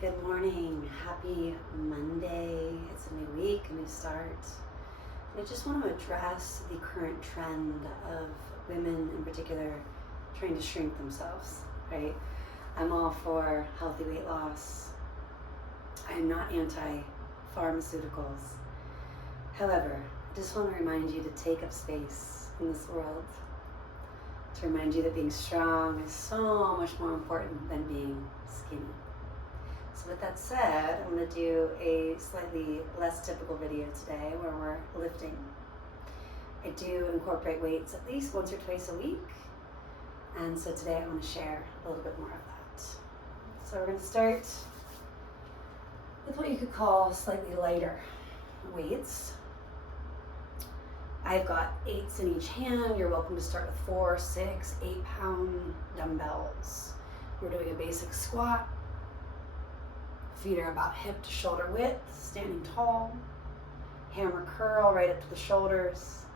Good morning. Happy Monday. It's a new week, a new start. And I just want to address the current trend of women in particular trying to shrink themselves, right? I'm all for healthy weight loss. I'm not anti-pharmaceuticals. However, I just want to remind you to take up space in this world, to remind you that being strong is so much more important than being skinny. So with that said, I'm going to do a slightly less typical video today where we're lifting. I do incorporate weights at least once or twice a week, and so today I want to share a little bit more of that. So we're going to start with what you could call slightly lighter weights. I've got 8s in each hand. You're welcome to start with 4, 6, 8-pound dumbbells. We're doing a basic squat. Feet are about hip to shoulder width, standing tall. Hammer curl right up to the shoulders,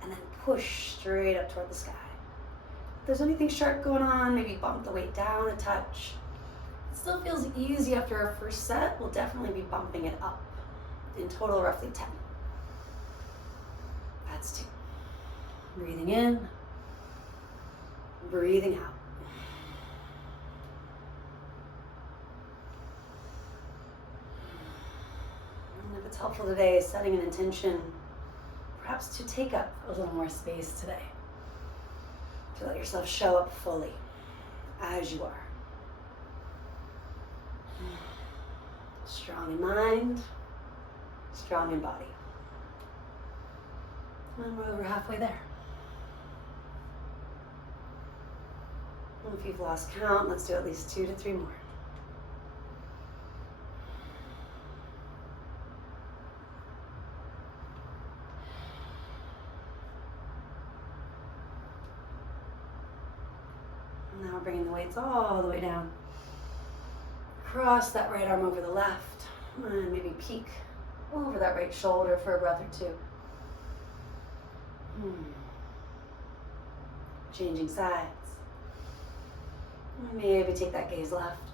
and then push straight up toward the sky. If there's anything sharp going on, maybe bump the weight down a touch. It still feels easy after our first set. We'll definitely be bumping it up. In total, roughly 10. That's 2. Breathing in, breathing out. And if it's helpful today, setting an intention, perhaps to take up a little more space today, to let yourself show up fully as you are. Strong in mind, strong in body. And we're over halfway there. And if you've lost count, let's do at least 2 to 3 more. Now we're bringing the weights all the way down. Cross that right arm over the left, and maybe peek over that right shoulder for a breath or 2. Changing sides. Maybe take that gaze left.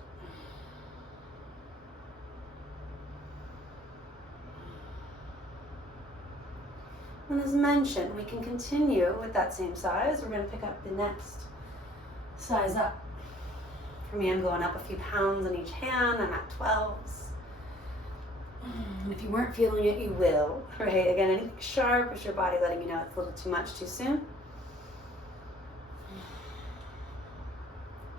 And as mentioned, we can continue with that same size. We're going to pick up the next size up. For me, I'm going up a few pounds in each hand. I'm at 12s. And if you weren't feeling it, you will, right? Again, anything sharp, is your body letting you know it's a little too much too soon?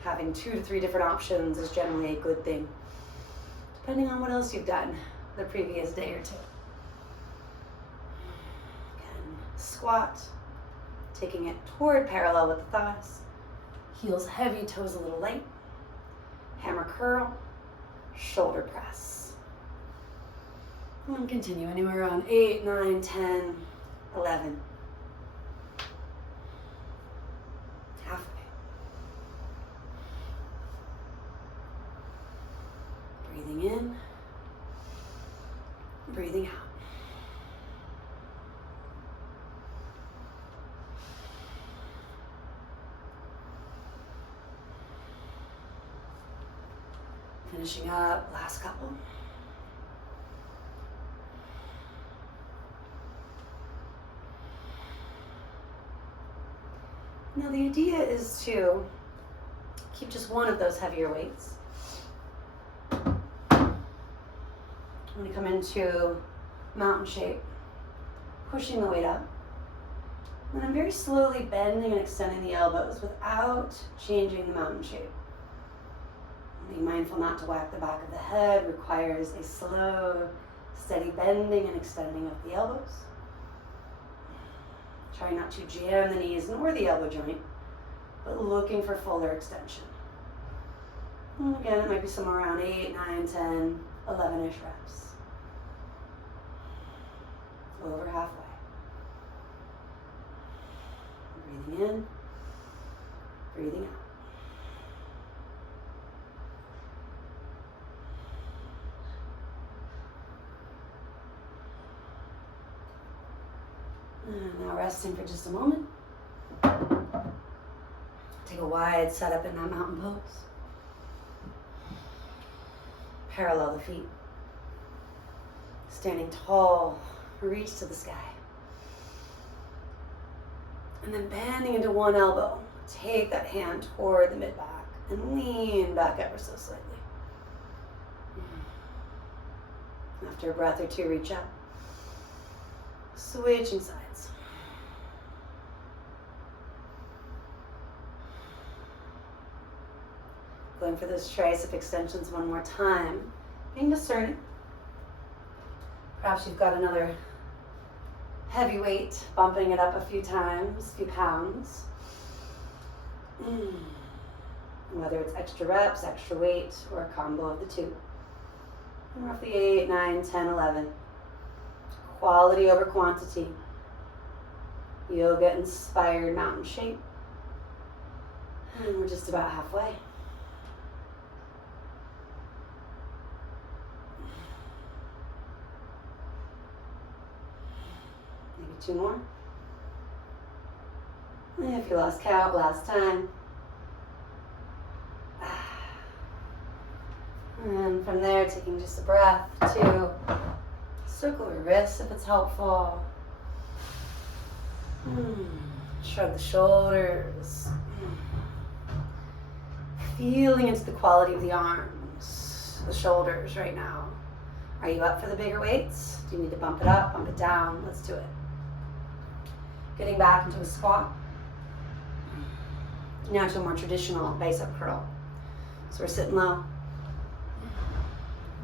Having 2 to 3 different options is generally a good thing, depending on what else you've done the previous day or 2. Again, squat, taking it toward parallel with the thighs. Heels heavy, toes a little light. Hammer curl, shoulder press. And continue anywhere around 8, 9, 10, 11. Halfway. Breathing in, breathing out. Finishing up, last couple. Now the idea is to keep just one of those heavier weights. I'm going to come into mountain shape, pushing the weight up. And I'm very slowly bending and extending the elbows without changing the mountain shape. Being mindful not to whack the back of the head requires a slow, steady bending and extending of the elbows. Try not to jam the knees nor the elbow joint, but looking for fuller extension. And again, it might be somewhere around 8, 9, 10, 11-ish reps. Over halfway. Breathing in, breathing out. And now resting for just a moment. Take a wide setup in that mountain pose. Parallel the feet. Standing tall, reach to the sky. And then bending into one elbow. Take that hand toward the mid-back and lean back ever so slightly. After a breath or two, reach up. Switching sides. Going for those tricep extensions one more time. Being discerning. Perhaps you've got another heavy weight, bumping it up a few times, a few pounds. Whether it's extra reps, extra weight, or a combo of the two. And roughly 8, 9, 10, 11. Quality over quantity. Yoga inspired mountain shape. And we're just about halfway. Maybe 2 more. And if you lost count last time. And from there, taking just a breath to circle your wrists if it's helpful. Shrug the shoulders. Feeling into the quality of the arms, the shoulders right now. Are you up for the bigger weights? Do you need to bump it up, bump it down? Let's do it. Getting back into a squat. Now to a more traditional bicep curl. So we're sitting low.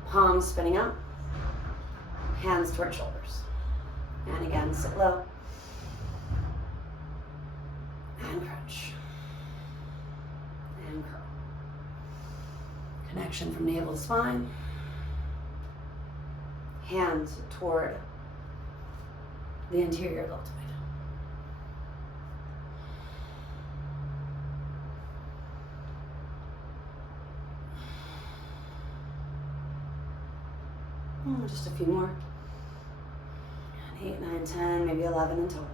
Palms spinning out. Hands toward shoulders. And again, sit low. And crunch. And curl. Connection from navel to spine. Hands toward the interior deltoid. Just a few more. 8, 9, 10, maybe 11 in total.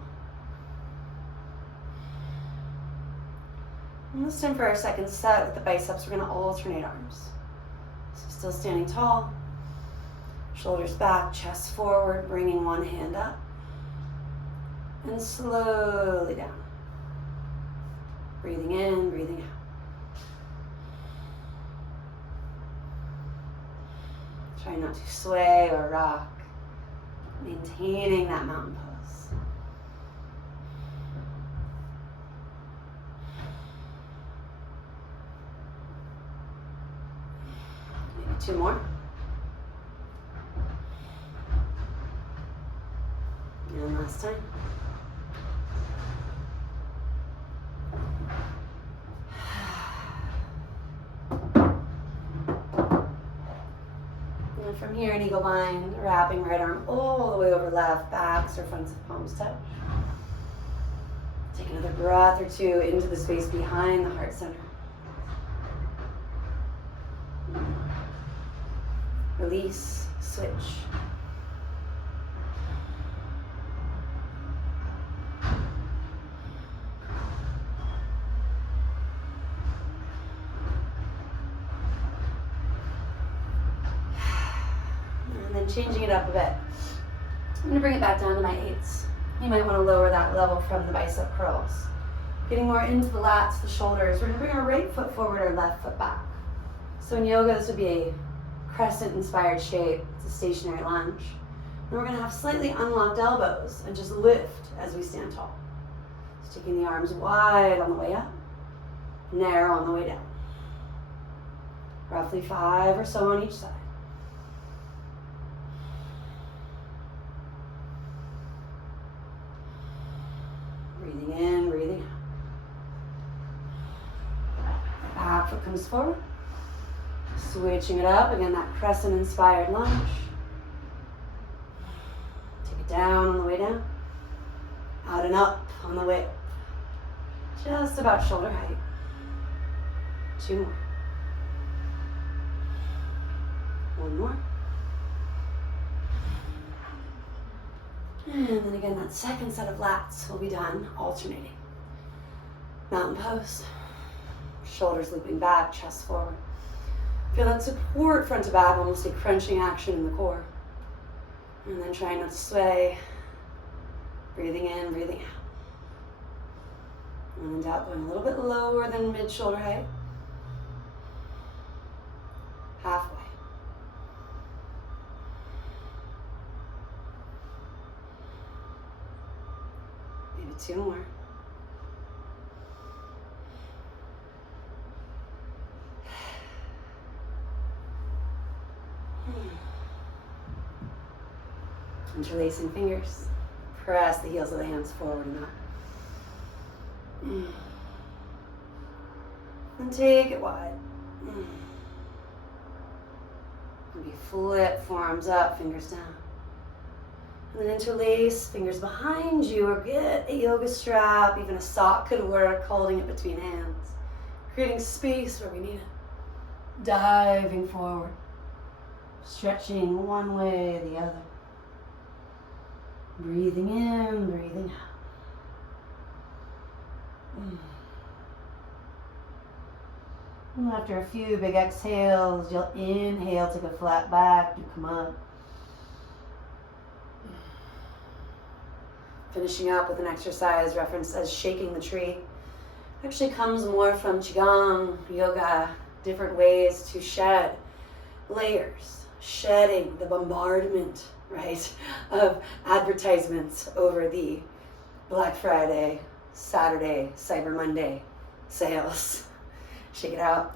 And this time for our second set with the biceps, we're going to alternate arms. So still standing tall. Shoulders back, chest forward, bringing one hand up. And slowly down. Breathing in, breathing out. Try not to sway or rock. Maintaining that mountain pose. Maybe 2 more. And last time. From here, an eagle bind, wrapping right arm all the way over left, backs or fronts of palms touch. Take another breath or two into the space behind the heart center. Release, switch. Changing it up a bit. I'm going to bring it back down to my 8s. You might want to lower that level from the bicep curls. Getting more into the lats, the shoulders. We're going to bring our right foot forward, our left foot back. So in yoga, this would be a crescent-inspired shape. It's a stationary lunge. And we're going to have slightly unlocked elbows and just lift as we stand tall. So taking the arms wide on the way up, narrow on the way down. Roughly 5 or so on each side. Breathing in, breathing out. Back foot comes forward. Switching it up. Again, that crescent-inspired lunge. Take it down on the way down. Out and up on the way up. Just about shoulder height. 2 more. 1 more. And then again, that second set of lats will be done alternating. Mountain pose. Shoulders looping back, chest forward. Feel that support front to back, almost a crunching action in the core. And then trying not to sway. Breathing in, breathing out. When in doubt, going a little bit lower than mid-shoulder height. Halfway. Maybe 2 more. Interlacing fingers. Press the heels of the hands forward and up. And take it wide. Maybe flip forearms up, fingers down. And then interlace fingers behind you, or get a yoga strap, even a sock could work, holding it between hands. Creating space where we need it. Diving forward. Stretching one way or the other. Breathing in, breathing out. And after a few big exhales, you'll inhale, take a flat back, you come up. Finishing up with an exercise referenced as shaking the tree. Actually comes more from Qigong, yoga, different ways to shed layers, shedding the bombardment, right, of advertisements over the Black Friday, Saturday, Cyber Monday sales. Shake it out.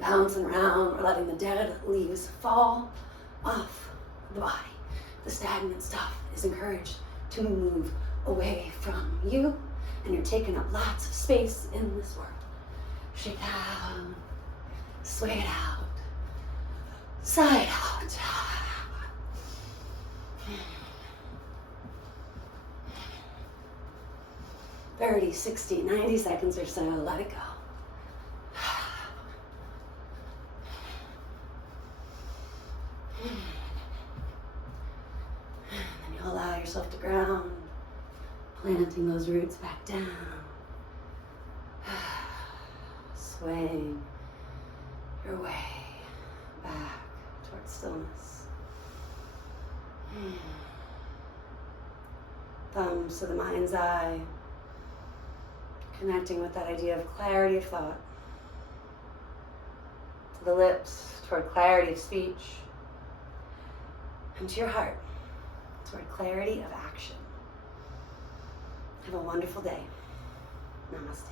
Bouncing around, we're letting the dead leaves fall off the body. The stagnant stuff is encouraged to move away from you, and you're taking up lots of space in this world. Shake it out, sway it out, side out. 30, 60, 90 seconds or so, let it go. And then you'll allow yourself to ground, planting those roots back down, swaying your way back towards stillness. Thumbs to the mind's eye, connecting with that idea of clarity of thought. To the lips, toward clarity of speech. And to your heart, toward clarity of action. Have a wonderful day. Namaste.